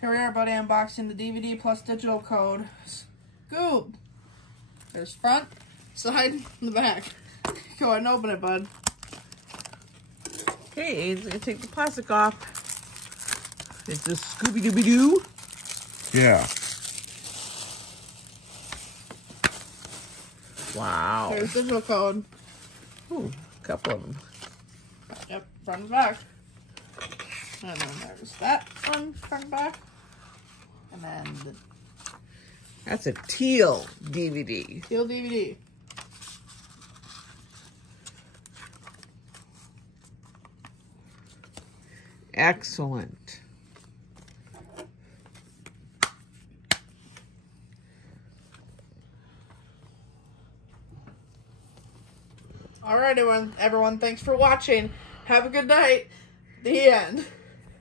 Here we are, buddy, unboxing the DVD plus digital code. Scoob. There's front, side, and the back. Go ahead and open it, bud. Okay, Aiden's gonna take the plastic off. Is this Scooby-Dooby-Doo? Yeah. Wow. There's digital code. Ooh, a couple of them. Yep, front and back. And then there's that one, front and back. And then the That's a teal DVD. teal DVD. Excellent. Alright, everyone, thanks for watching. Have a good night. The end.